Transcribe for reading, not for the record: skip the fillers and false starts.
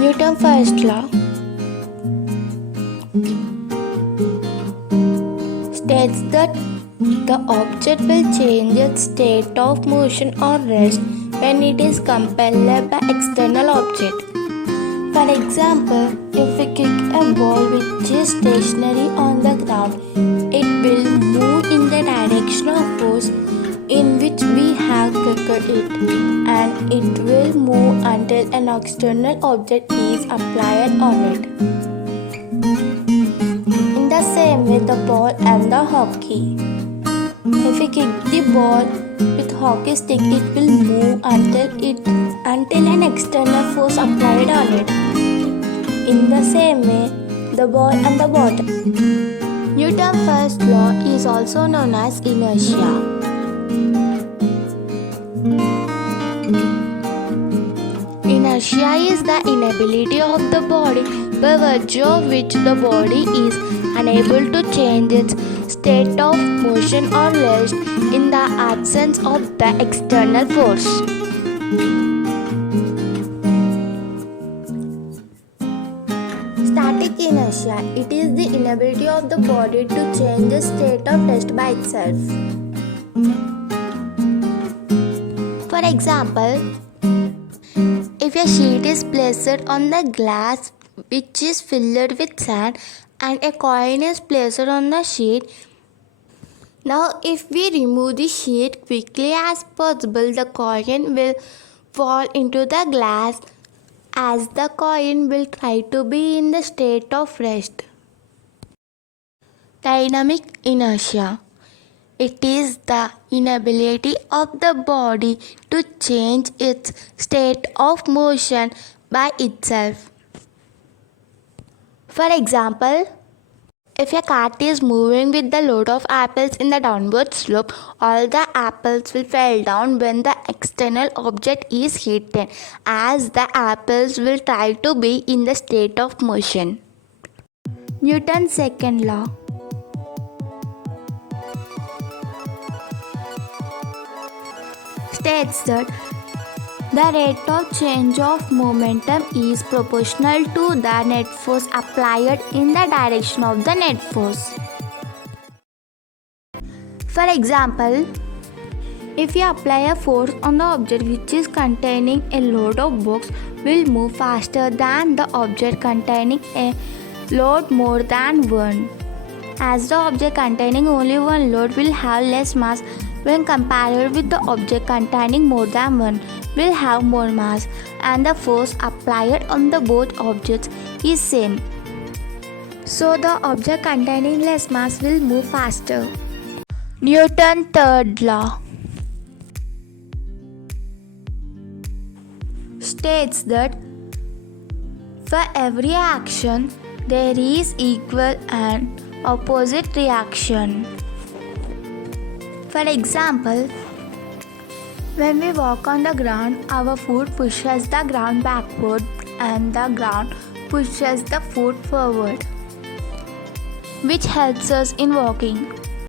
Newton's first law states that the object will change its state of motion or rest when it is compelled by external object. For example, if we kick a ball which is stationary on the ground, it will move in the direction of force in which we have kicked it, and it will move until an external object is applied on it. In the same way, the ball and the hockey. If we kick the ball with hockey stick, it will move until an external force applied on it. In the same way, the ball and the water. Newton's first law is also known as inertia. Inertia is the inability of the body by virtue of which the body is unable to change its state of motion or rest in the absence of the external force. Static inertia. It is the inability of the body to change its state of rest by itself. For example, if a sheet is placed on the glass which is filled with sand and a coin is placed on the sheet, now if we remove the sheet quickly as possible, the coin will fall into the glass as the coin will try to be in the state of rest. Dynamic inertia. It is the inability of the body to change its state of motion by itself. For example, if a cart is moving with the load of apples in the downward slope, all the apples will fall down when the external object is hidden, as the apples will try to be in the state of motion. Newton's second law. States that the rate of change of momentum is proportional to the net force applied in the direction of the net force. For example, if you apply a force on the object which is containing a load of box, will move faster than the object containing a load more than one, as the object containing only one load will have less mass when compared with the object containing more than one will have more mass, and the force applied on the both objects is same. So the object containing less mass will move faster. Newton's third law states that for every action there is equal and opposite reaction. For example, when we walk on the ground, our foot pushes the ground backward and the ground pushes the foot forward, which helps us in walking.